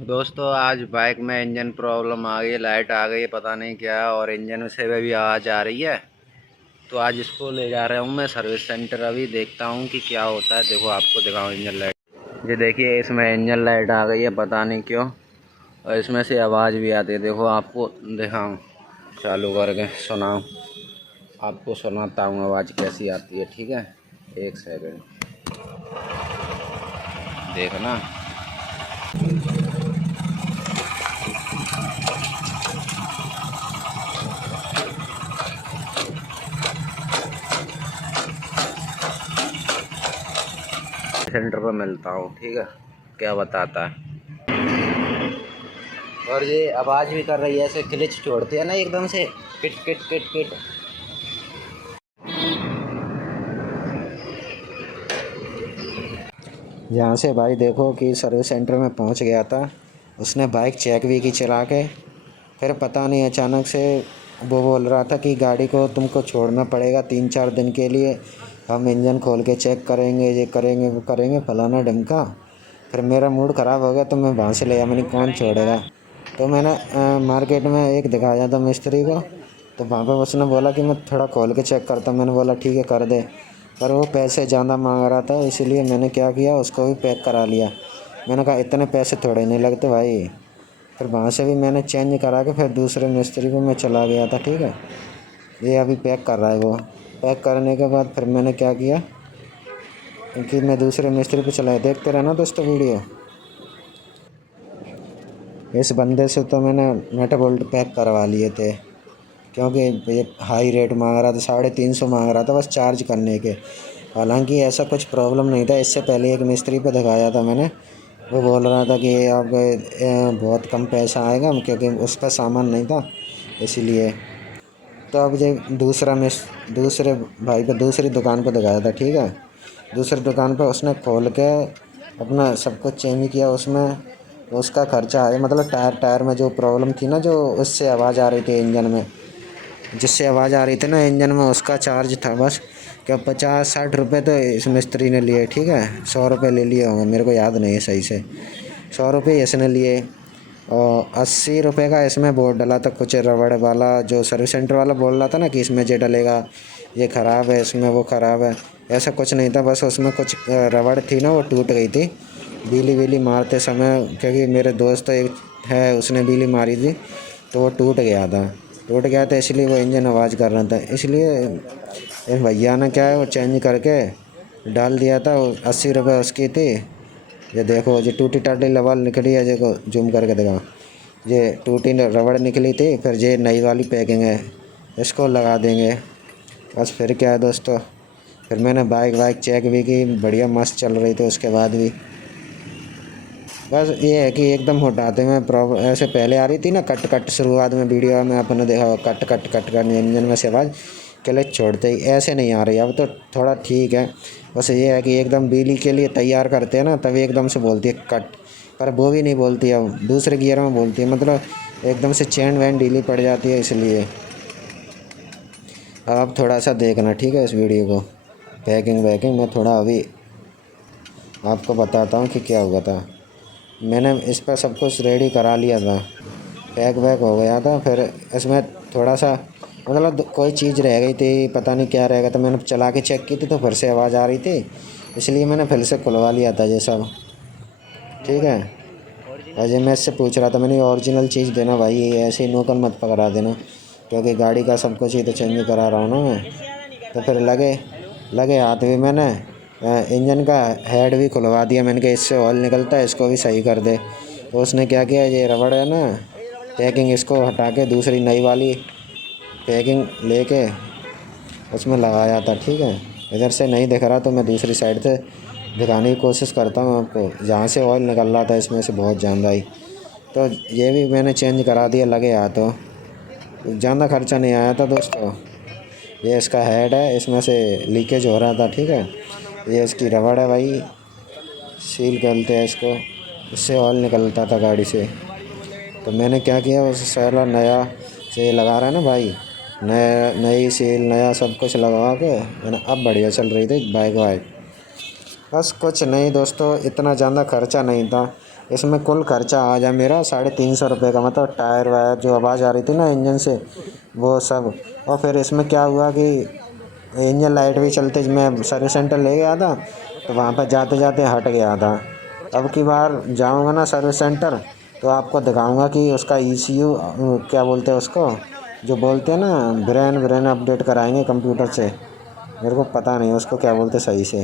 दोस्तों आज बाइक में इंजन प्रॉब्लम आ गई, लाइट आ गई, पता नहीं क्या, और इंजन से भी आवाज़ आ रही है। तो आज इसको ले जा रहा हूँ मैं सर्विस सेंटर। अभी देखता हूँ कि क्या होता है। देखो आपको दिखाऊँ इंजन लाइट। ये देखिए इसमें इंजन लाइट आ गई है, पता नहीं क्यों, और इसमें से आवाज़ भी आती है। देखो आपको दिखाऊँ, चालू करके सुनाऊँ, आपको सुनाता हूँ आवाज़ कैसी आती है। ठीक है, एक सेकंड देखना। सेंटर पर मिलता हूँ, ठीक है, क्या बताता है। और ये आवाज़ भी कर रही है, ऐसे क्लिच छोड़ते हैं ना एकदम से, किट किट किट किट। यहाँ से भाई देखो कि सर्विस सेंटर में पहुँच गया था। उसने बाइक चेक भी की चला के, फिर पता नहीं अचानक से वो बोल रहा था कि गाड़ी को तुमको छोड़ना पड़ेगा 3-4 दिन के लिए, हम इंजन खोल के चेक करेंगे, ये करेंगे वो करेंगे, फलाना ढमका। फिर मेरा मूड ख़राब हो गया तो मैं वहाँ से ले आया, मैंने कौन छोड़ेगा। तो मैंने मार्केट में एक दिखाया था मिस्त्री को, तो वहाँ पे उसने बोला कि मैं थोड़ा खोल के चेक करता। मैंने बोला ठीक है कर दे, पर वो पैसे ज़्यादा मांग रहा था, इसीलिए मैंने क्या किया, उसको भी पैक करा लिया। मैंने कहा इतने पैसे थोड़े नहीं लगते भाई। फिर वहाँ से भी मैंने चेंज करा के फिर दूसरे मिस्त्री को मैं चला गया था। ठीक है, ये अभी पैक कर रहा है वो। पैक करने के बाद फिर मैंने क्या किया कि मैं दूसरे मिस्त्री पे चला गया। देखते रहना दोस्तों वीडियो। इस बंदे से तो मैंने नट बोल्ट पैक करवा लिए थे, क्योंकि ये हाई रेट मांग रहा था, 350 मांग रहा था बस चार्ज करने के। हालांकि ऐसा कुछ प्रॉब्लम नहीं था। इससे पहले एक मिस्त्री पे दिखाया था मैंने, वो बोल रहा था कि आपको बहुत कम पैसा आएगा, क्योंकि उस पर सामान नहीं था इसीलिए। तो अब ये दूसरे भाई पे दूसरी दुकान पे दिखाया था। ठीक है, दूसरी दुकान पे उसने खोल के अपना सब कुछ चेंज किया। उसमें उसका खर्चा है, मतलब टायर में जो प्रॉब्लम थी ना, जो उससे आवाज़ आ रही थी इंजन में, जिससे आवाज़ आ रही थी ना इंजन में, उसका चार्ज था बस क्या 50-60 रुपये तो इस मिस्त्री ने लिए। ठीक है, 100 रुपये ले लिए होंगे, मेरे को याद नहीं है सही से। 100 रुपये इसने लिए, और 80 रुपये का इसमें बोर्ड डला था, कुछ रबड़ वाला। जो सर्विस सेंटर वाला बोल रहा था ना कि इसमें ये डलेगा, ये ख़राब है, इसमें वो ख़राब है, ऐसा कुछ नहीं था। बस उसमें कुछ रबड़ थी ना, वो टूट गई थी बीली बीली मारते समय, क्योंकि मेरे दोस्त एक है उसने बीली मारी थी, तो वो टूट गया था, इसलिए वो इंजन आवाज़ कर रहा था। इसलिए इस भैया ने क्या है, वो चेंज करके डाल दिया था। 80 रुपये उसकी थी। ये देखो ये टूटी टाटी रबड़ निकली है, देखो जूम करके दिखाओ, ये टूटी रबड़ निकली थी। फिर ये नई वाली पैकिंग है, इसको लगा देंगे बस। फिर क्या है दोस्तों, फिर मैंने बाइक चेक भी की, बढ़िया मस्त चल रही थी उसके बाद भी। बस ये है कि एकदम हटाते में प्रॉब्लम ऐसे पहले आ रही थी ना, कट कट, शुरुआत में वीडियो में आपने देखा कट कट कट कर इंजन में से आवाज़, क्लच छोड़ते ही ऐसे नहीं आ रही। अब तो थोड़ा ठीक है। बस ये है कि एकदम बिजली के लिए तैयार करते हैं ना, तभी एकदम से बोलती है कट, पर वो भी नहीं बोलती, अब दूसरे गियर में बोलती है, मतलब एकदम से चैन वैन ढीली पड़ जाती है। इसलिए आप थोड़ा सा देखना, ठीक है, इस वीडियो को। पैकिंग वैकिंग मैं थोड़ा अभी आपको बताता हूँ कि क्या हुआ था। मैंने इस पर सब कुछ रेडी करा लिया था, पैक वैक हो गया था। फिर इसमें थोड़ा सा मतलब कोई चीज़ रह गई थी, पता नहीं क्या रह गया था। मैंने चला के चेक की थी तो फिर से आवाज़ आ रही थी, इसलिए मैंने फिर से खुलवा लिया था ये सब। ठीक है, और ये मैं इससे पूछ रहा था, मैंने ओरिजिनल चीज़ देना भाई, ऐसे ही नोकल मत पकड़ा देना, क्योंकि गाड़ी का सब कुछ ही तो चेंज करा रहा हूँ ना मैं। तो फिर लगे लगे हाथ भी मैंने इंजन का हेड भी खुलवा दिया। मैंने कहा इससे ऑयल निकलता है, इसको भी सही कर दे। तो उसने क्या किया, ये रबड़ है ना पैकिंग, इसको हटा के दूसरी नई वाली पैकिंग लेके उसमें लगाया था। ठीक है, इधर से नहीं दिख रहा तो मैं दूसरी साइड से दिखाने की कोशिश करता हूँ आपको। जहाँ से ऑयल निकल रहा था इसमें से बहुत ज़्यादा ही, तो ये भी मैंने चेंज करा दिया। लगे हाथों, ज़्यादा खर्चा नहीं आया था दोस्तों। ये इसका हेड है, इसमें से लीकेज हो रहा था। ठीक है, ये इसकी रबड़ है भाई, सील कहते हैं इसको, इससे ऑयल निकलता था गाड़ी से। तो मैंने क्या किया, उस सारा नया से लगा रहा है ना भाई, नया नई सील नया सब कुछ लगवा के मैंने, अब बढ़िया चल रही थी बाइक वाइक। बस कुछ नहीं दोस्तों, इतना ज़्यादा खर्चा नहीं था। इसमें कुल खर्चा आ जा मेरा 350 रुपये का, मतलब टायर वायर जो आवाज़ आ रही थी ना इंजन से वो सब। और फिर इसमें क्या हुआ कि इंजन लाइट भी चलते, मैं सर्विस सेंटर ले गया था तो वहाँ पर जाते जाते हट गया था। अब की बार जाऊँगा ना सर्विस सेंटर तो आपको दिखाऊँगा कि उसका ECU क्या बोलते हैं उसको, जो बोलते हैं ना ब्रेन अपडेट कराएंगे कंप्यूटर से। मेरे को पता नहीं उसको क्या बोलते सही से।